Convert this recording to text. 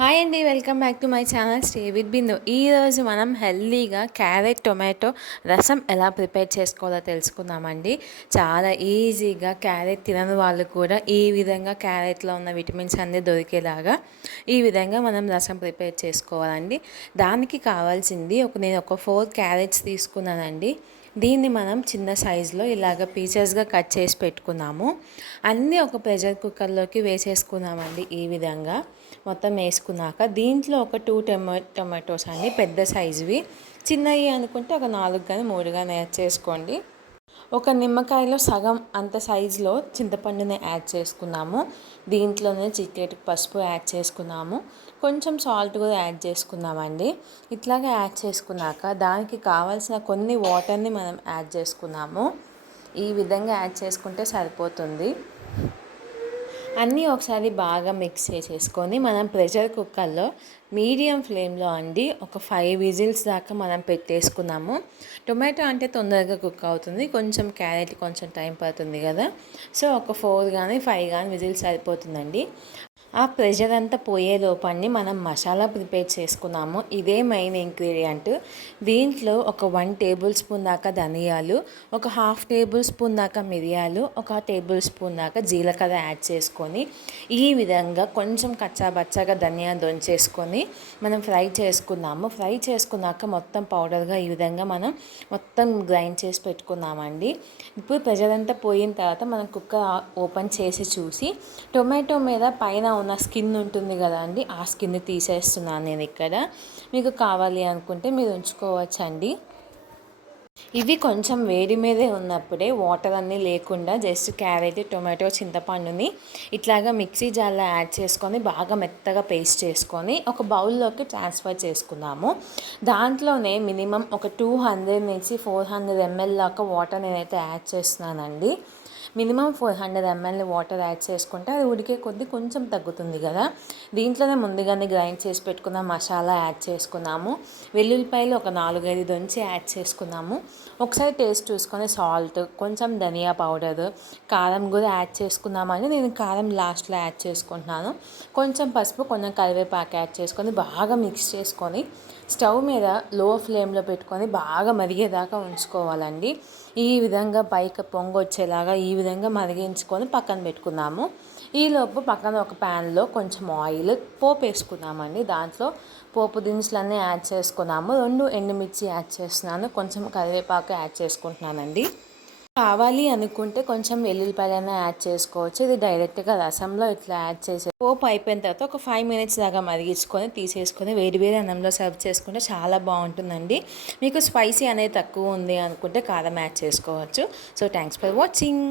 Hi అండి, welcome back to my channel stay with Bindu. ఈరోజు మనం హెల్తీగా క్యారెట్ టొమాటో రసం ఎలా ప్రిపేర్ చేసుకోవాలో తెలుసుకుందామండి. చాలా ఈజీగా క్యారెట్ తినని వాళ్ళు కూడా ఈ విధంగా క్యారెట్లో ఉన్న విటమిన్స్ అన్నీ దొరికేలాగా ఈ విధంగా మనం రసం ప్రిపేర్ చేసుకోవాలండి. దానికి కావాల్సింది నేను ఒక 4 క్యారెట్స్ తీసుకున్నానండి. దీన్ని మనం చిన్న సైజులో ఇలాగ పీసెస్గా కట్ చేసి పెట్టుకున్నాము. అన్నీ ఒక ప్రెషర్ కుక్కర్లోకి వేసేసుకున్నామండి. ఈ విధంగా మొత్తం వేసుకున్నాక దీంట్లో ఒక 2 టొమాటోస్ అండి, పెద్ద సైజువి. చిన్నవి అనుకుంటే ఒక 4 కానీ 3 కానీ యాడ్ చేసుకోండి. ఒక నిమ్మకాయలో సగం అంత సైజులో చింతపండుని యాడ్ చేసుకున్నాము. దీంట్లోనే చిటికెడు పసుపు యాడ్ చేసుకున్నాము. కొంచెం సాల్ట్ కూడా యాడ్ చేసుకున్నామండి. ఇట్లాగా యాడ్ చేసుకున్నాక దానికి కావాల్సిన కొన్ని వాటర్ని మనం యాడ్ చేసుకున్నాము. ఈ విధంగా యాడ్ చేసుకుంటే సరిపోతుంది. అన్నీ ఒకసారి బాగా మిక్స్ చేసేసుకొని మనం ప్రెషర్ కుక్కర్లో మీడియం ఫ్లేమ్లో అండి ఒక 5 విజిల్స్ దాకా మనం పెట్టేసుకున్నాము. టొమాటో అంటే తొందరగా కుక్ అవుతుంది, కొంచెం క్యారెట్ కొంచెం టైం పడుతుంది కదా. సో ఒక 4 కానీ 5 కానీ విజిల్స్ సరిపోతుందండి. ఆ ప్రెషర్ అంతా పోయేలోపండి మనం మసాలా ప్రిపేర్ చేసుకున్నాము. ఇదే మెయిన్ ఇంగ్రీడియంట్. దీంట్లో ఒక 1 టేబుల్ స్పూన్ దాకా ధనియాలు, ఒక 1/2 టేబుల్ స్పూన్ దాకా మిరియాలు, ఒక టేబుల్ స్పూన్ దాకా జీలకర్ర యాడ్ చేసుకొని ఈ విధంగా కొంచెం కచ్చాబచ్చాగా ధనియాలు దొంచేసుకొని మనం ఫ్రై చేసుకున్నాము. ఫ్రై చేసుకున్నాక మొత్తం పౌడర్గా ఈ విధంగా మనం మొత్తం గ్రైండ్ చేసి పెట్టుకున్నామండి. ఇప్పుడు ప్రెషర్ అంతా పోయిన తర్వాత మనం కుక్కర్ ఓపెన్ చేసి చూసి టొమాటో మీద పైన ఉన్న స్కిన్ ఉంటుంది కదా అండి, ఆ స్కిన్ తీసేస్తున్నాను నేను ఇక్కడ. మీకు కావాలి అనుకుంటే మీరు ఉంచుకోవచ్చండి. ఇవి కొంచెం వేడి మీదే ఉన్నప్పుడే వాటర్ అన్నీ లేకుండా జస్ట్ క్యారెట్, టొమాటో, చింతపండుని ఇట్లాగా మిక్సీ జార్లో యాడ్ చేసుకొని బాగా మెత్తగా పేస్ట్ చేసుకొని ఒక బౌల్లోకి ట్రాన్స్ఫర్ చేసుకున్నాము. దాంట్లోనే మినిమం ఒక 200 నుంచి 400 ml దాకా వాటర్ నేనైతే యాడ్ చేస్తున్నానండి. మినిమం 400 ml వాటర్ యాడ్ చేసుకుంటే అది ఉడికే కొద్దీ కొంచెం తగ్గుతుంది కదా. దీంట్లోనే ముందుగానే గ్రైండ్ చేసి పెట్టుకున్న మసాలా యాడ్ చేసుకున్నాము. వెల్లుల్లిపాయలు ఒక 4-5 దంచి యాడ్ చేసుకున్నాము. ఒకసారి టేస్ట్ చూసుకొని సాల్ట్, కొంచెం ధనియా పౌడర్, కారం కూడా యాడ్ చేసుకున్నామని నేను కారం లాస్ట్లో యాడ్ చేసుకుంటున్నాను. కొంచెం పసుపు, కొంచెం కరివేపాకు యాడ్ చేసుకొని బాగా మిక్స్ చేసుకొని స్టవ్ మీద లో ఫ్లేమ్లో పెట్టుకొని బాగా మరిగేదాకా ఉంచుకోవాలండి. ఈ విధంగా పైకి పొంగు వచ్చేలాగా ఈ విధంగా మరిగించుకొని పక్కన పెట్టుకున్నాము. ఈలోపు పక్కన ఒక ప్యాన్లో కొంచెం ఆయిల్ పోపు వేసుకున్నామండి. దాంట్లో పోపు దినుసులన్నీ యాడ్ చేసుకున్నాము. 2 ఎండుమిర్చి యాడ్ చేస్తున్నాను, కొంచెం కరివేపాకు యాడ్ చేసుకుంటున్నానండి. కావాలి అనుకుంటే కొంచెం వెల్లుల్లిపాయలైనా యాడ్ చేసుకోవచ్చు. ఇది డైరెక్ట్గా రసంలో ఇట్లా యాడ్ చేసే పోపు అయిపోయిన తర్వాత ఒక 5 మినిట్స్ దాకా మరిగించుకొని తీసేసుకొని వేడి వేడి అన్నంలో సర్వ్ చేసుకుంటే చాలా బాగుంటుందండి. మీకు స్పైసీ అనేది తక్కువ ఉంది అనుకుంటే కారం యాడ్ చేసుకోవచ్చు. So thanks for watching.